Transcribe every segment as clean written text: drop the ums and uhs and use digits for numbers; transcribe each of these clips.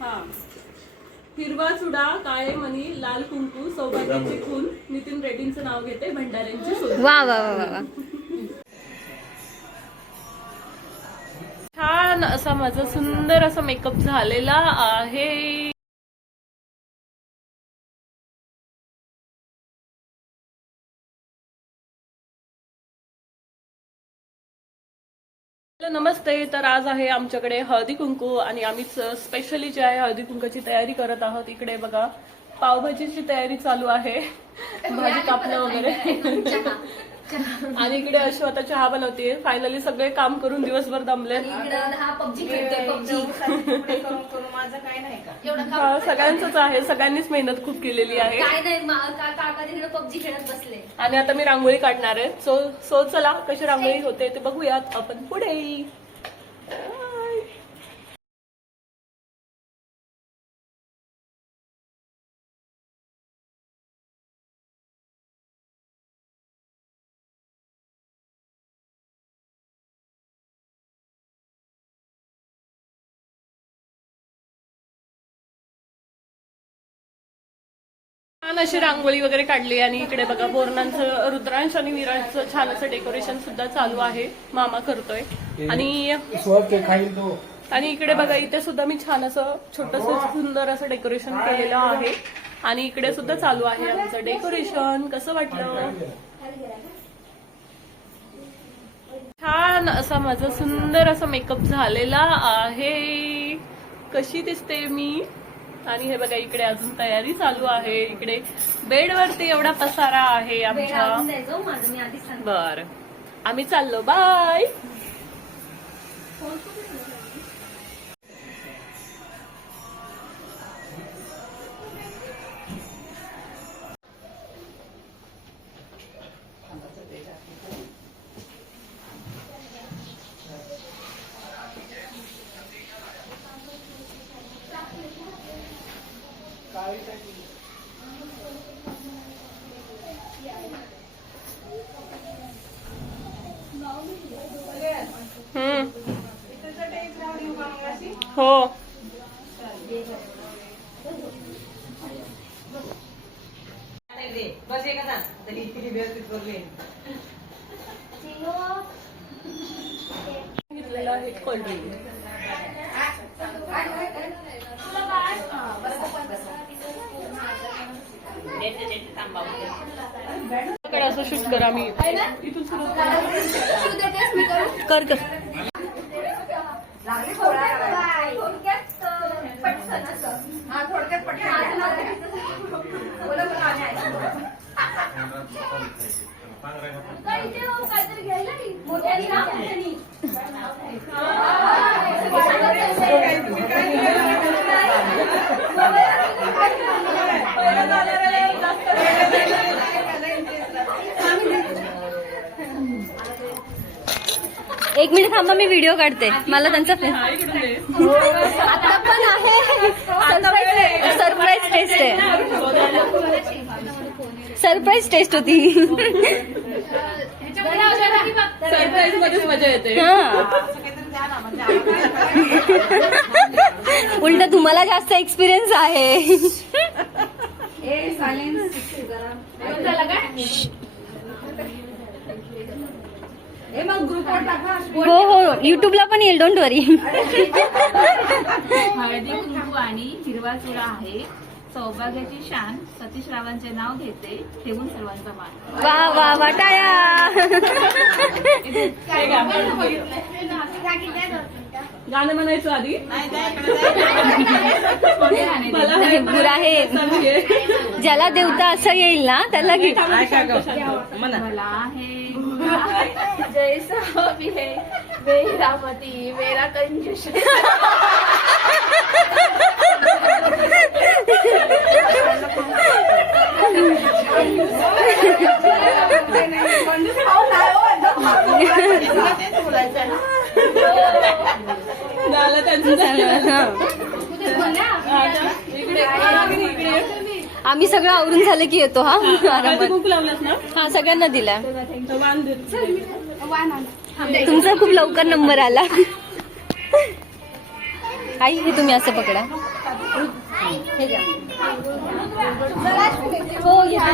हा हिरवा चुडा, काळे मणी, लाल कुंकू, सौभाग्याची खून, नितीन रेड्डींचं नाव घेते, भंडाऱ्यांची सोय. वा वा वा वा. छान असा माझा सुंदर असा मेकअप झालेला आहे. नमस्ते. तर आज आहे आमच्याकडे हळदी कुंकू आणि आम्हीच स्पेशली जे आहे हळदी कुंकूची तयारी करत आहोत. इकडे बघा पावभाजीची तयारी चालू आहे, भाजी कापणं वगैरे. आणि इकडे अश्वता चहा बनवते. फायनली सगळे काम करून दिवसभर दमले. सगळ्यांचंच आहे, सगळ्यांनीच मेहनत खूप केलेली आहे. आणि आता मी रांगोळी काढणार आहे. सो चला कशी रांगोळी होते ते बघूयात आपण पुढे. छान अशी रांगोळी वगैरे काढली आणि इकडे बघा बोरणांचं रुद्रांश आणि विरांचं छान असं डेकोरेशन सुद्धा चालू आहे. मामा करतोय. आणि इकडे बघा इथे सुद्धा मी छान असं छोटंसं सुंदर असं डेकोरेशन केलेलं आहे. आणि इकडे सुद्धा चालू आहे आमचं डेकोरेशन. कसं वाटलं? छान असा माझा सुंदर असा मेकअप झालेला आहे. कशी दिसते मी? आणि हे बघा इकडे अजून तयारी चालू आहे. इकडे बेडवरती एवढा पसारा आहे आमच्या. बर आम्ही चाललो. बाय. हो घेतलेला आहे कोल्ड्रिंक. असं शूट करा. मी इथून सुरू कर कर. एक मिनिट थांबा, मी व्हिडिओ काढते. मला त्यांचा आता पण आहे सरप्राईज टेस्ट आहे. सरप्राईज टेस्ट होती. सरप्राईज मध्येच मजा येते. उलट तुम्हाला जास्त एक्सपिरियन्स आहे. हो हो युट्यूबला पण येईल. डोंट वरी. हळदी कुंकू आणि हिरवा चुडा आहे. सौभाग्याची शान, सतीश रावांचे नाव घेते, ठेवून सर्वांचा मान. वा वा वा टाळ्या. गाणं म्हणायचं आधी. बुरा आहे ज्याला देवता असं येईल ना त्याला घे. मला आहे जैसा भी है मेरा पति मेरा कंजूस. आम्ही सगळं आवरून झालं की येतो. हा कुंकू लावलास ना? हा सगळ्यांना दिला. वाण दे. तुमचा खूप लवकर नंबर आला. आई हे तुम्ही असं पकडा. हे घ्या. हो घ्या.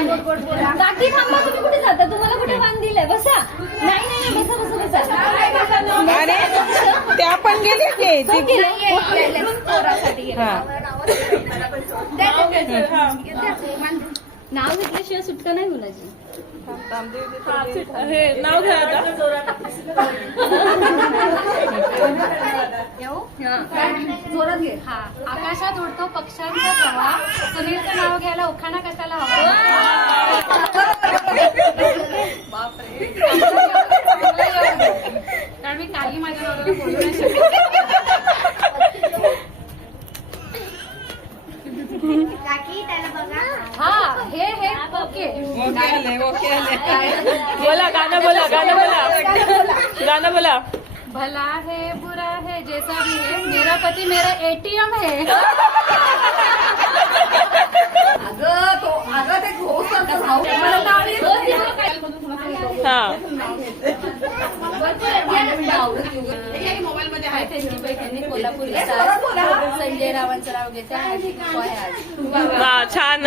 काकी थांबा, तुम्ही कुठे जाता? तुम्हाला कुठे वाण दिलंय? बसा. नाही नाही बसा बसा बसा. अरे त्या पण गेले की तो गेलाय. नाव घेतल्याशिवाय सुटका नाही मुलाची. हे नाव घ्या आता. जोरात घे. हा. आकाशात उडतो पक्ष्यांचा प्रवा, सुनीलचं नाव घ्यायला उखाणा कशाला हवा. कारण मी काही माझ्या नवऱ्याला बोलू नाही शकत. हा हे ओके. बोला गाणं बोला गाणं बोला गाणं बोला. भला है बुरा है जैसा भी है, मेरा पति मेरा एटीएम है. हा त्यांनी कोल्हापुरी संजय रावांचं नाव घेते. वा छान.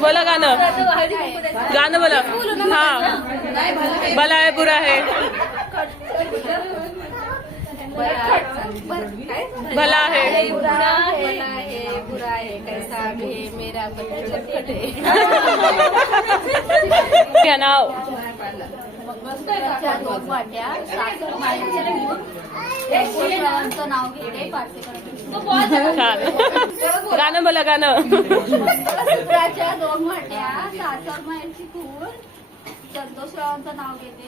बोला गाणं गाणं बोला. हा भला है बुरा है भला है बुरा है कैसा भी है, मेरा पति चटपट है. क्या नाव. दोन वाट्या साखर मायेच्या घेऊन रावांचं नाव घेते. छान. गाणं बोला गाणं. सुत्राच्या 2 वाट्या साखर मायेची खून, संतोषरावांचं नाव घेते.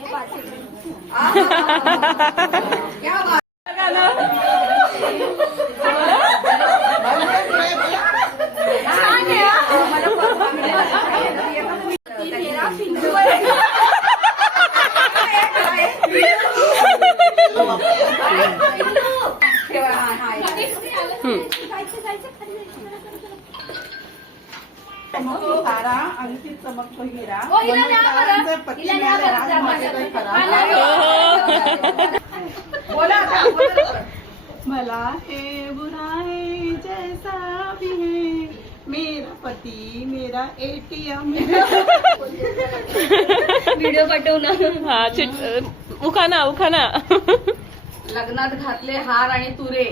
तारा अंकित चमकतो हिरा. बोला भला है बुरा है जैसा भी है, मेरा पति मेरा एटीएम. व्हिडिओ पाठव ना. हा चिट उखाना उखाना. लग्नात घातले हार आणि तुरे.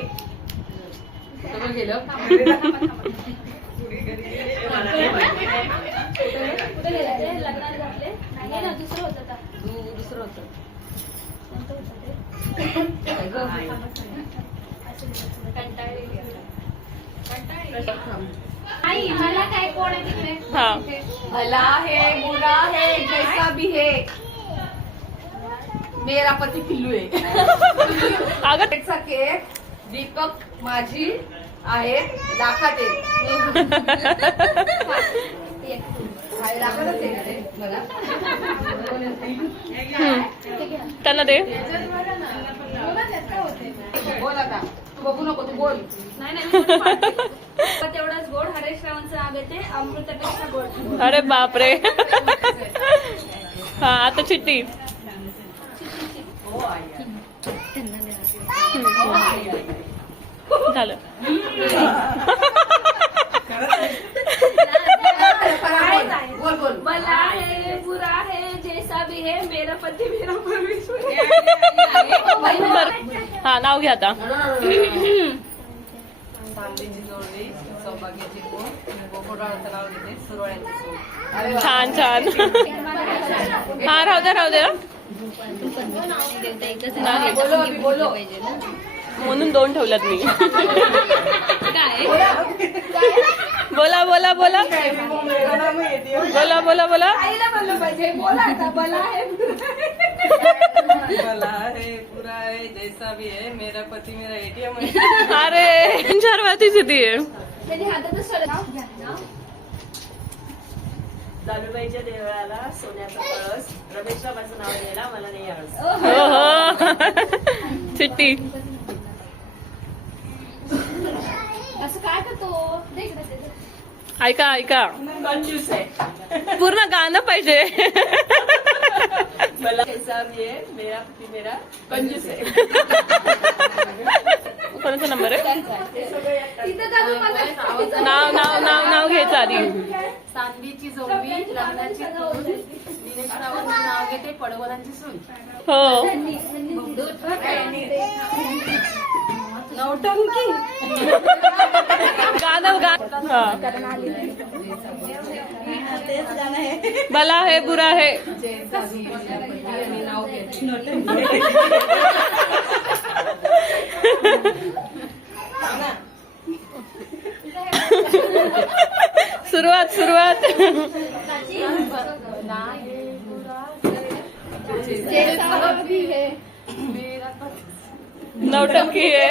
सगळं गेलं. लग्नात घातले नाही ना, दुसरं होतं का? दुसरं होतं. आई मला काय कोण आहे तिकडे? हा भला है बुरा है जैसा भी है, मेरा पती पिल्लू आहे. अगं केकचा केक दीपक माझी आहे लाखात एक. लाखातच एक आहे मला. त्यांना दे. बोल आता, तू बघू नको, तू बोल. तेवढाच गोड. हरेश रावांचं नाव घेते. अमृतापेक्षा गोड. अरे बापरे. हा आता चिट्टी. झालं. बोल बोल. भला है बुरा है जैसा भी है, मेरा पति मेरा परमेश्वर. हा नाव घ्या आता. तांबडीची जोडली, सौभाग्याची कोण, गोकुळरावांचं नाव घेते. सुरवळ्याची सोड. छान छान. हा राहू द्या राहू द्या. नाही. बोलो अभि, बोलो. म्हणून 2 ठेवल्यात मी. बोला बोला बोला बोला बोला बोला. आईला बोललं पाहिजे. बोला आता. भला है भला है बुरा है जैसा भी है, मेरा पति मेरा एटीएम है. अरे 4 वाटीच येते. त्यांनी हातातच सोडलं. दालूबाईच्या देवळाला सोन्याचा कळस, रमेश बाबाचं नाव घ्यायला मला नाही यावं. हो हो. चिट्टी. असं काय करतो? दे इकडे ते. ऐका ऐका कंजूस आहे. पूर्ण गाणं पाहिजे. मला कैसा भी है, मेरा पती मेरा कंजूस आहे. कोणाचा नंबर आहे? नाव नाव नाव नाव घ्यायचं आधी. चांदीची जोडवी लग्नाची कौल दिनेश रावांचं नाव घेते पडवलांची सून. हो. नौटंकी गाणं गा. हा. भला है बुरा है. सुरुवात सुरुवात. नौटंकी है.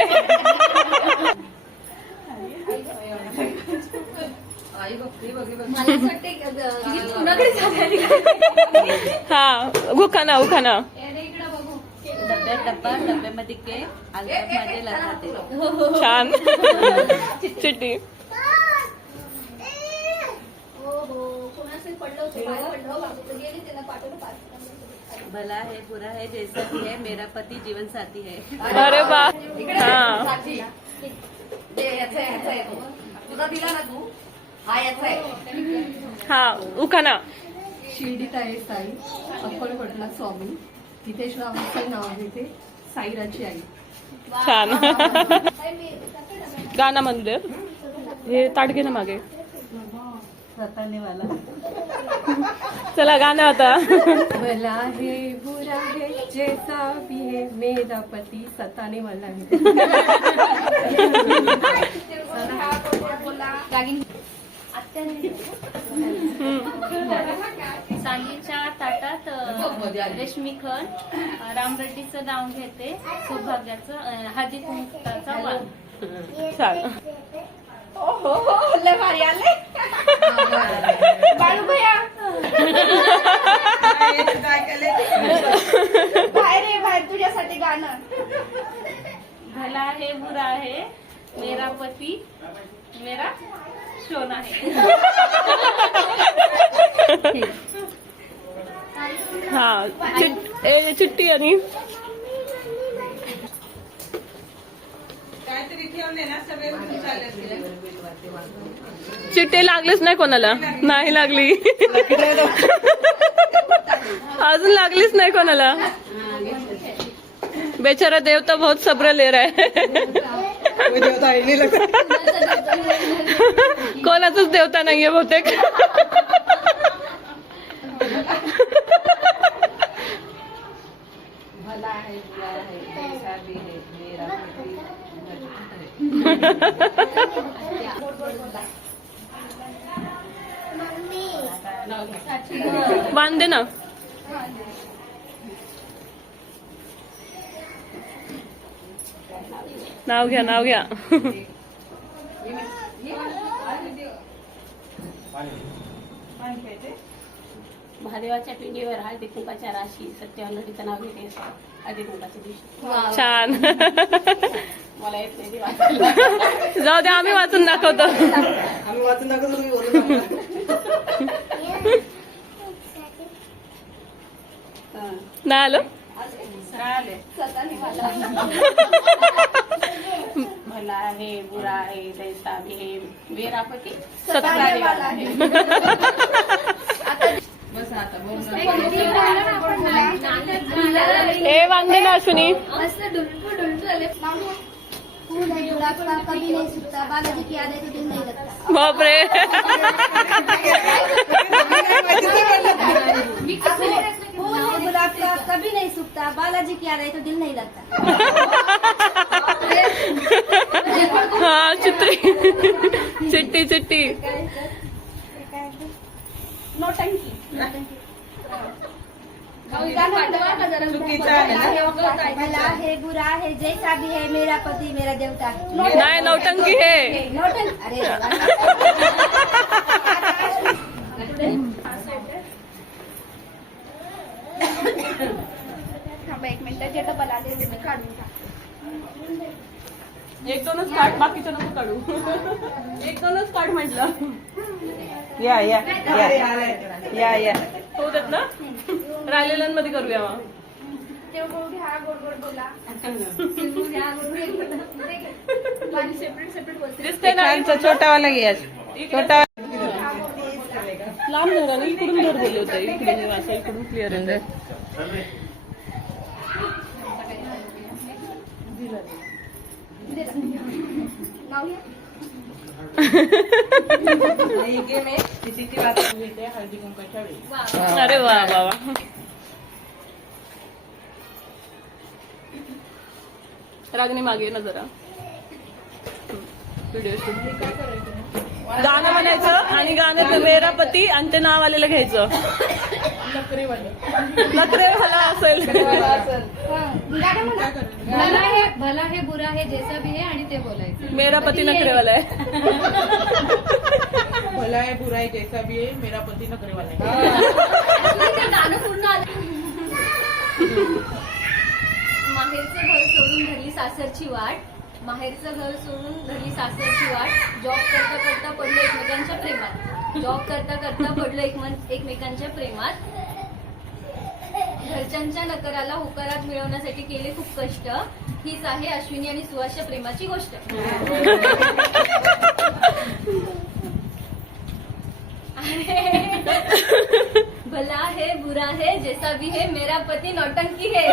हा उखाना उखाना. डब्बा डब्यामध्ये के आलतात माझे लग्नात. छान. चिट्टी. भला है बुरा है जैसा भी है मेरा पती जीवन साथी है. अरे बा. हा. तुझा दिला ना तू हा याचा आहे. हा उखाना. शिर्डीत आहे साई अक्कलकोटला स्वामी तिथे श्रावणचे नाव घेते साईराची आई. छान. गाणं म्हणू दे. हे ताट घे ना मागे. चला गाणं आता. भला है बुरा है जैसा भी है मेरा पति सताने वाला है. चांदीच्या ताटात रेशमी खण रामरेड्डीचं नाव घेते सौभाग्याचं हळदी कुंकवाचा वाण. छान. तुझ्यासाठी गाणं. भला है बुरा है मेरा पती मेरा सोना है. हा चिट्टी आणि काहीतरी ठेवले ना सगळे उठून चालले असतील. चिट्टे लागलेच नाही कोणाला. नाही लागली. अजून लागलीच नाही कोणाला. बेचारा देव तो बहुत सब्र ले रहा है. कोणाचाच देवता नाहीये बहुतेक. भला है बुरा है जैसा भी है मेरा पति बांध दे ना. नाव घ्या नाव घ्या. महादेवाच्या पिंडीवर हळदी कुंकाच्या राशी सत्यवानचं नाव घेते हळदी कुंकाच्या दिवशी. छान. मला येत नाही ती वाचायला. जाऊ द्या आम्ही वाचून दाखवतो. आम्ही वाचून दाखवतो तुम्ही बोलू नाही आलं. भला है बुरा है जैसा भी है मेरा पती सताने वाला है. बस आता बोल. ए वांदे ना अश्विनी. फूल है गुलाब का कभी नहीं सूखता बालाजी की याद है तो दिल नहीं लगता. बापरे. फूल है गुलाब का कभी नहीं सूखता बालाजी की याद है तो दिल नहीं लगता. हा चिट्टी चिट्टी चिट्टी. नौटंकी. चुकीचं आहे ना. भला है बुरा है जैसा भी है मेरा पति मेरा देवता है. नाही नौटंकी हे. नौटंकी. अरे एक मिनिट जे डबल आले ते काढून टाक. एक दोनच काढ बाकीचं नको काढू. एक दोनच काढ म्हटलं. या या या या. होऊ देत ना. राहिलेल्यांमध्ये करूया मग. ते गोड घ्या गोड गोड बोला. दिसते ना छोटावाला घे छोटा लांब धरा ना, इकडून धर बोलले होते, इकडून असं इकडून क्लिअर येते. नाव घ्या. हळदी कुंकाच्या वेळी अरे वा वा वा. रागणी मागे ये ना जरा. Video shoot. गाणं म्हणायचं आणि गाण्यात मेरा पती आणि ते नाव आलेलं घ्यायचं. नखरेवाला असेल. भला है बुरा है जैसा भी है आणि ते बोलायचं. मेरा पती नखरेवाला आहे. भला आहे बुरा आहे जैसा भी आहे मेरा पती नखरेवाला आहे. गाणं पूर्ण आलं. माहेरचं घर सोडून धरली सासरची वाट. माहेरचं घर सोडून धरली सासरची वाट. जॉब करता करता पडलो एकमेकांच्या प्रेमात. जॉब करता करता पडलो एकमेकांच्या प्रेमात. घरच्यांच्या नकाराला होकारात मिळवण्यासाठी केले खूप कष्ट. हीच आहे अश्विनी आणि सुहासच्या प्रेमाची गोष्ट. भला है बुरा है जैसा भी है मेरा पति नौटंकी है.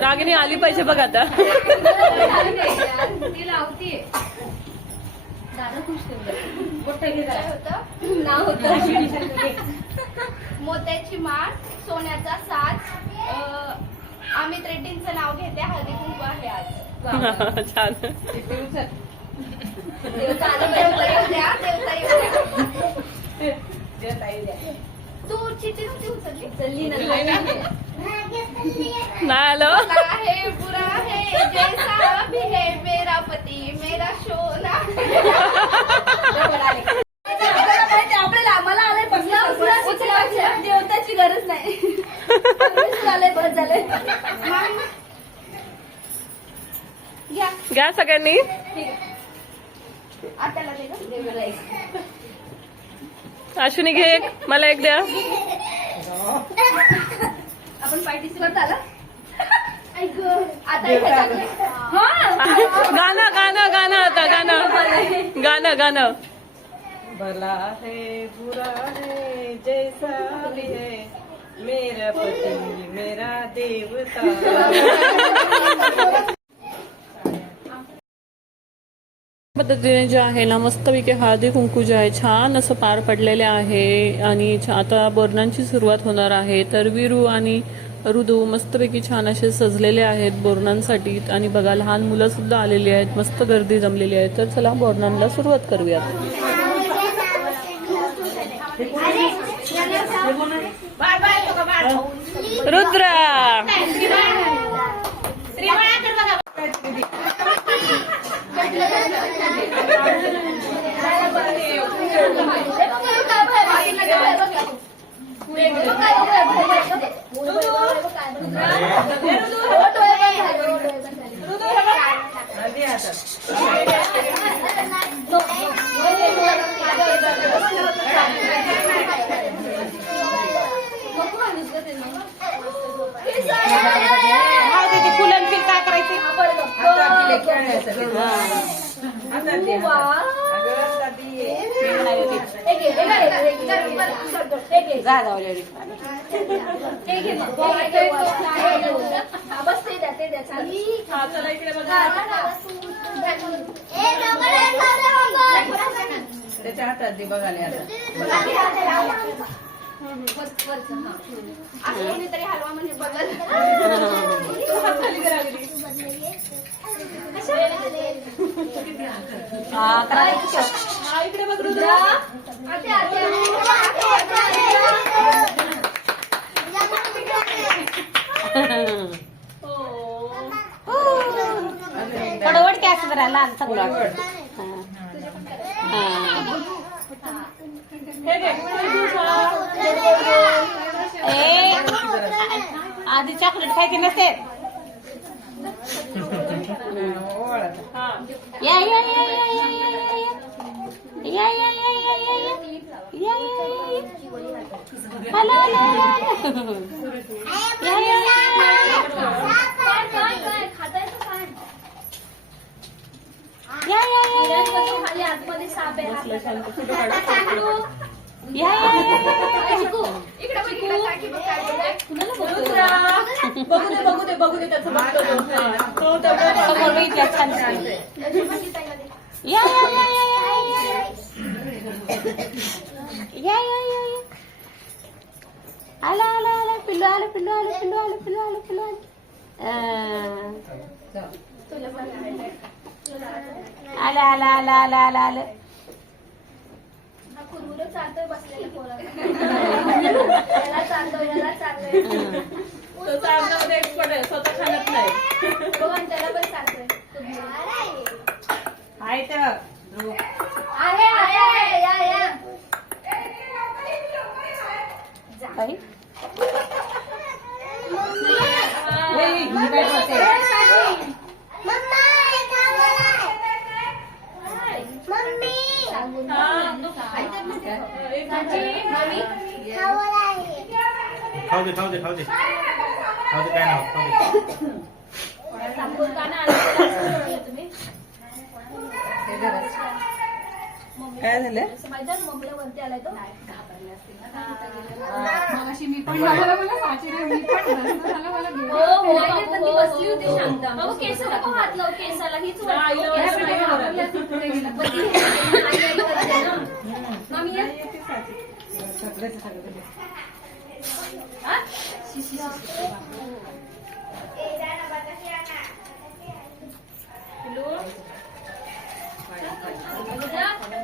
रागिनी आली पाहिजे बघ आता. ती लावतीये. दादा खुश होतं. नाव होतं मोत्याची माळ सोन्याचा साज. अमित रेड्डींचं नाव घेते. हळदी कुंकू आहे आज. छान. देवता आलं पाहिजे. येऊ द्या. देवता येऊ द्या. तू चिठ्ठी नव्हती उचलली नाही आलो. है बुरा है जैसा भी है मेरा पती मेरा शोना. आपल्याला आम्हाला आलंय बघला. देवताची गरज नाही. झालंय बस झालंय. घ्या घ्या सगळ्यांनी. आत्याला दे गं. देवाला एक. अश्विनी घे एक, मला एक द्या. आपण पार्टिसिपेट आला. आता इथे चाललंय. गाणं गाणं गाणं आता गाणं गाणं गाणं. भला है बुरा है जैसा भी है मेरा पति मेरा देवता. पद्धतीने जे आहे ना मस्तपैकी हळदी कुंकू जे आहे छान असं पार पडलेले आहे आणि आता बोरणांची सुरुवात होणार आहे. तर वीरू आणि ऋदू मस्तपैकी छान असे सजलेले आहेत बोरणांसाठी. आणि बघा लहान मुलं सुद्धा आलेली आहेत. मस्त गर्दी जमलेली आहे. तर चला बोरणांना सुरुवात करूयात. रुद्रा फुलांची काय करायचे त्याच्या हातात दे बघायला. असं कोणीतरी हलवा म्हणजे बघल. इकडे बघ रुद्रा. पडवड कॅस बरा लाल सगळं. आधी चॉकलेट खायची नसते. या या या या या या या या या या या खाली आतमध्ये साप आहे बघू दे त्याचं बघतो तो आला पिल्लू आलं आलं कुरमुरे चालतोय बसलेल्या पोराला याला चालतोय तो चालण्यामध्ये एक्सपर्ट आहे, स्वतः खाण्यात नाही. बघा त्याला पण चालतोय आहे तर ध्रुव. आहे या बाई मी काय करते? खाऊ दे काय नाव खाऊ दे. काय झालं? वरती आलाय तो मगाशी मी पण मला साची रे, मी पण रस्ता झाला मला घेऊन. ती बसली होती शांत. बाबू केसाला पण हात लाव, केसाला हीच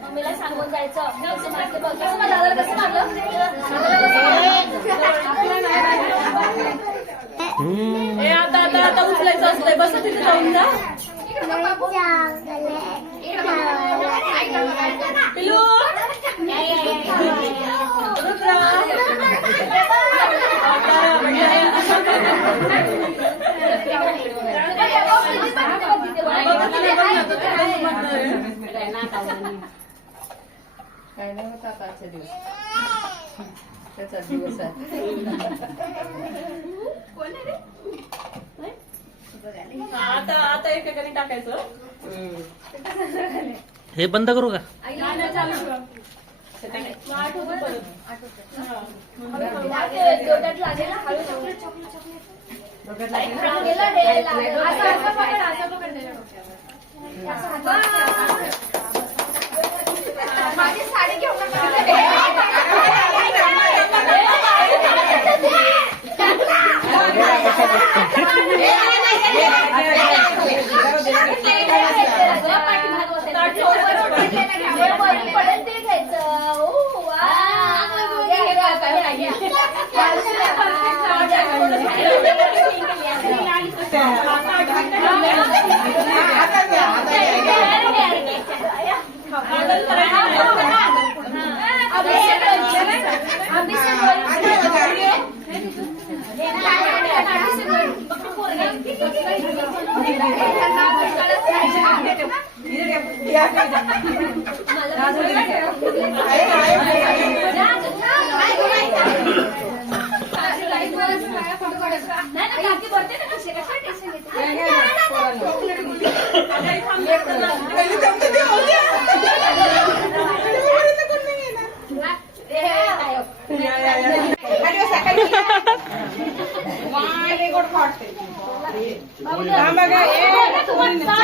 मम्मीला सांगून जायचं कसं मारलं कसं मारलं हे आता उचलायचं असतंय. बस तिथे जाऊन जा. पिलू काय नाही होत आता आजच्या दिवस. त्याचा दिवस आहे. आता एकेकाने टाकायचं. हे बंद करू का? डोक्यात लागेल ना, हळू माझी साडी घेऊन पडेल ते घ्यायचं.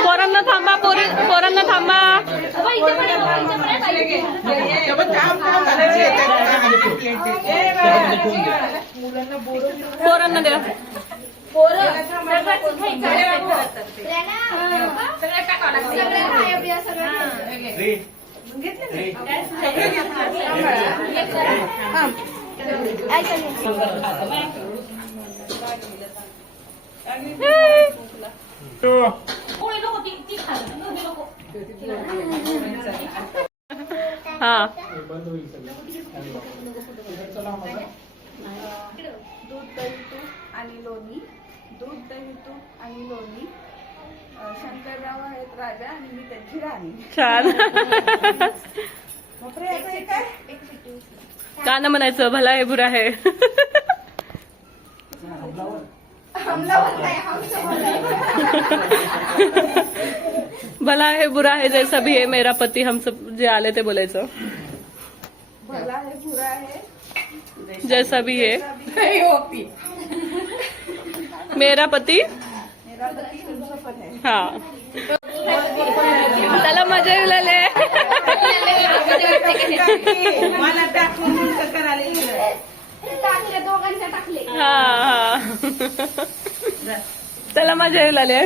पोरांना थांबा, पोरांना थांबा. पोरांना द्या. हा दूध दही तूप आणि लोणी, दूध दही तूप आणि लोणी. शंकरराव आहेत राजा आणि मी त्यांची राणी. छान. गाणं म्हणायचं भला है बुरा है. भला है बुरा है जैसा भी है मेरा पती हम सब जे आले ते बोलायचं. जैसा भी है मेरा पती हा. त्याला मजा येऊ लागले. हा हा त्याला मजा येऊ लागले.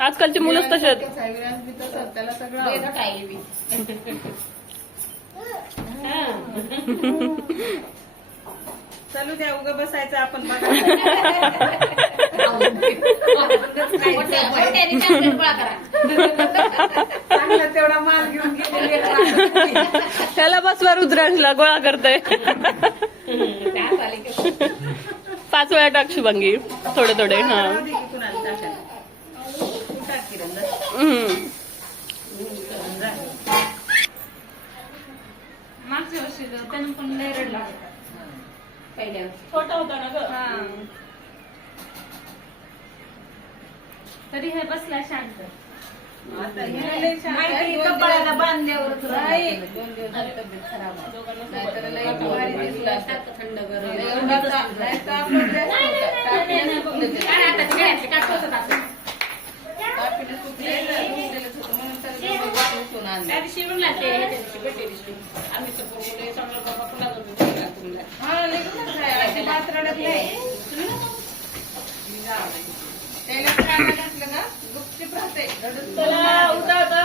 आजकालची मुलंच तशी आहेत. त्याला सगळं चालू द्या उगा बसायचं आपण चांगला तेवढा माल घेऊन गेलेले. त्याला बसवा रुद्रांशला गोळा करतोय. 5 वेळा टाक शुभांगी थोडे थोडे. हा मागच्या वर्षी त्यानं पण लय रडला होता. पहिल्या वर्षी छोटा होता ना ग. तरी हे बसला शांत. माहिती कपाळाला बांधल्यावरच राहिलं. 2 दिवस तब्येत खराब आहे. नाहीतर लय भारी दिसलं असतं. थंड गरम एवढा नाही तर आपण जास्त तापीने सुकलेलं सुकलेलंच होतं म्हणून तर उठून आणलं. हा लेकरूनच आहे. अजिबात रडत नाही. त्याला त्रास असलं का गुपचूप राहते. रडत त्याला उठा आता.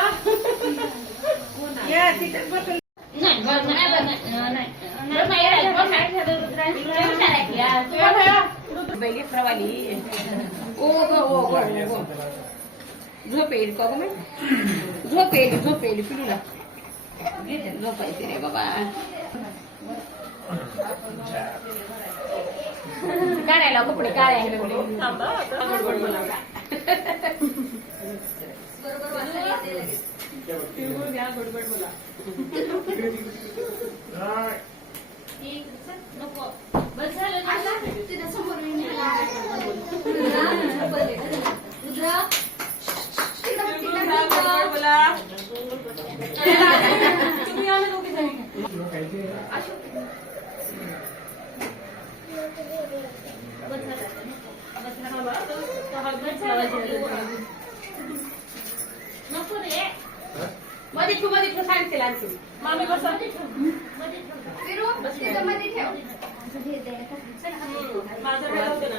या तिथेच बसून झोपेल का गं? झोपेल पिलूला झोपायचे रे बाबा. काढायला कपडे काढायला थांबा आता. बडबड बोला. तिळगुळ घ्या बडबड बोला. बस झालं ना? तिथं समोर रुद्रा तिळगुळ घ्या बडबड बोला. तुम्ही आले दोघी जणी. मध्ये सांगतील आणखी. मामी बसा. माझं काय होते ना.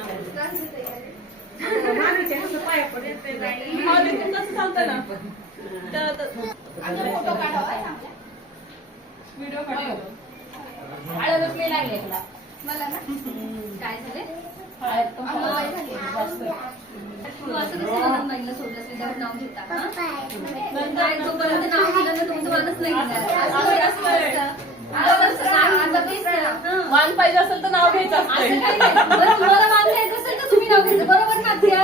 मामीच्या कसं पाया पडत नाही. हा देखील तसं चालतं ना. फोटो काढावा व्हिडिओ काढतो. हळदच नाही लागले तुला. मला ना काय झाले हळद अंबाबाई झाली. तू असं कसं नंदन बाईला सोडलं त्याच्यावर नाव घेता का? नंतर जोपर्यंत नाव घेतलं ना तुमचं मानच नाही घेणार. असं असतं. मान पाहिजे असेल तर नाव घ्यायचं असं असतं. काही नाही. बरं, तुम्हाला मान घ्यायचं असेल तर तुम्ही नाव घ्यायचं. बरोबर ना त्या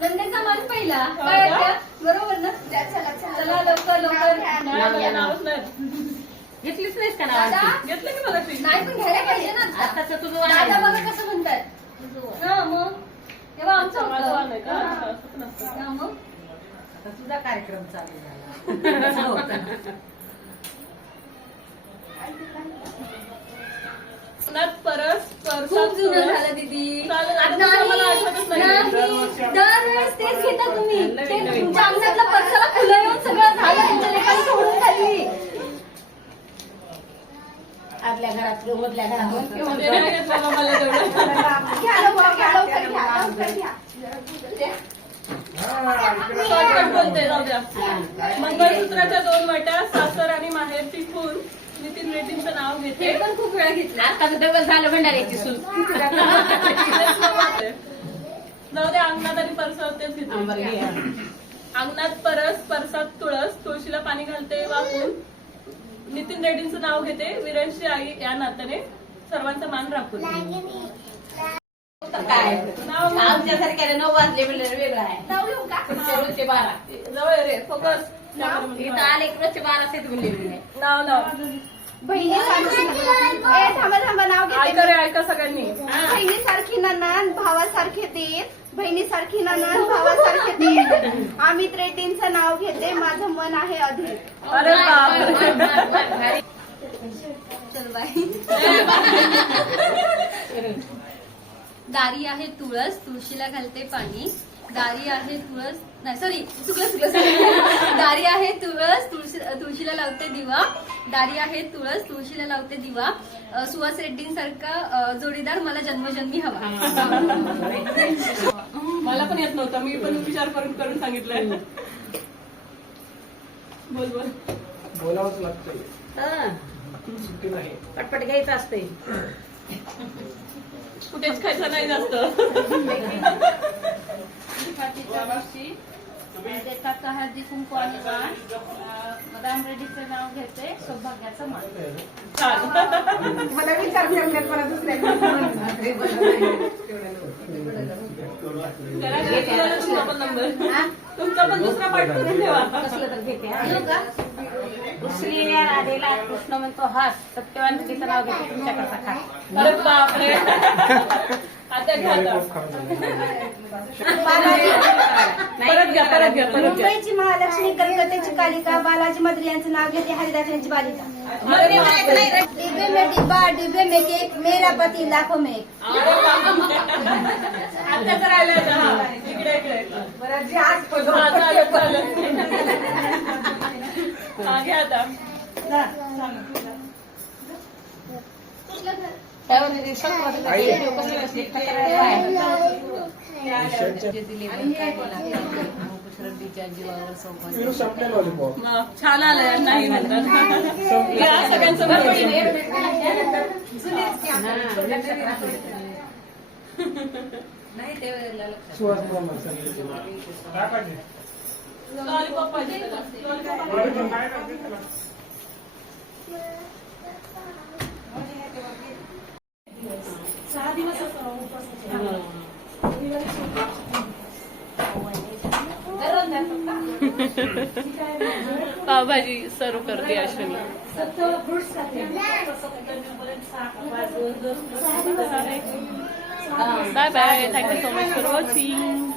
नंदेचा मान पहिला काय वाटतं? बरोबर ना? चला लवकर मला नावच नाही. घेतलीच नाहीस का दादा, नावाची? घेतलं की मला ट्रीट. नाही पण घ्यायला पाहिजे ना आता. आताच तुझं दादा बघा कसं म्हणतात. हा मग तेव्हा आमचं माझं होतं. वाण आहे का? असं नसतं. हा मग आता तुझा कार्यक्रम चालू झाला. परस खूप जुनं झालं दीदी. चालेल, आता तसं मला आठवतच नाही. दरवेळेस तेच घेता तुम्ही. ते तुमच्या अंगणातल्या पर्साला फुलं येऊन सगळं झालं तुमच्या लेकाने सोडून खाल्ली. आपल्या घरात मधल्या घरात ते नाही घेत बाबा मला तेवढं. घ्या लवकर, घ्या लवकर, घ्या लवकर, घ्या. शॉर्टकट बोलते जाऊ द्या. मंगळसूत्राच्या 2 वाट्या सासर आणि माहेरची खून नितीन रेड्डींचं नाव घेते. हे पण खूप वेळा घेतलं. आता डबल झालं भंडाऱ्याची सून. जाऊ द्या. अंगणात आणि परसात तेच घेते. अंगणात परस परसात तुळस तुळशीला पाणी घालते वाकून नितीन रेड्डींचं नाव घेते वीरांची आई या नात्याने सर्वांचा मान राखून. काय नाव आमच्यासारख्याला 9 वाजले म्हणजे वेगळं आहे. नाव लिहू का? रोजचे 12 जवळ रे फोकस. इथं आले की रोजचे 12 सेट म्हणले. नाव बहिणीसारखी थांबा नाव घेते. ऐका रे ऐका सगळ्यांनी. बहिणीसारखी नणंद भावासारखे दीर, बहिणीसारखी नणंद भावासारखे दीर. अमित रेड्डींचं नाव घेते, माझं मन आहे अधीर. अरे बापरे. चल बाई. दारी आहे तुळस, तुळशीला घालते पाणी. दारी आहे तुळस, नाही सॉरी चुकलं. दारी आहे तुळस, तुळशीला लावते दिवा. दारी आहे तुळस, तुळशीला लावते दिवा. सुहास रेड्डींसारखा जोडीदार मला जन्मजन्मी हवा. मला पण येत नव्हतं, मी पण विचार करून सांगितलंय. बोल बोलावंच लागतंय. सुट्टी नाही. पटपट घ्यायचं असते. कुठेच खायचं नाही जास्त. पाठीच्या दिवशी देतात का हळदी कुंकू आणि वाण. मदाम रेड्डीचं नाव घेते, सौभाग्याचं मान. छान. मला विचार करण्यात मला तुमचा पण नंबर, तुमचा पण दुसरा पाठ करून ठेवा. कसलं तर घेते हा. दुसरीला राधेला कृष्ण म्हणतो हास, सत्यवान तिचं नाव घेते तुमच्याकडचा खास. अरे बापरे. आता घ्या आता. परत घ्या. मुंबईची महालक्ष्मी, कलकत्त्याची कालिका, बालाजी मद्री यांचं नाव घेते, हरिदास यांची बालिका. डिब्बे में डिब्बा, डिब्बे में केक, मेरा पती लाखों में एक. आत्ताच राहिलं. हा इकडे. हा घ्या आता. पिलू संपले लॉलीपॉप. मग छान आलंय. नाही म्हणतात या सगळ्यांचं सुहास मुलांना सांगितलं. काय पाहिजे? लॉलीपॉप पाहिजे त्याला. लॉलीपॉप काय पाहिजे त्याला? पावभाजी सर्व करते Ashwini. Bye bye. Thank you so much for watching.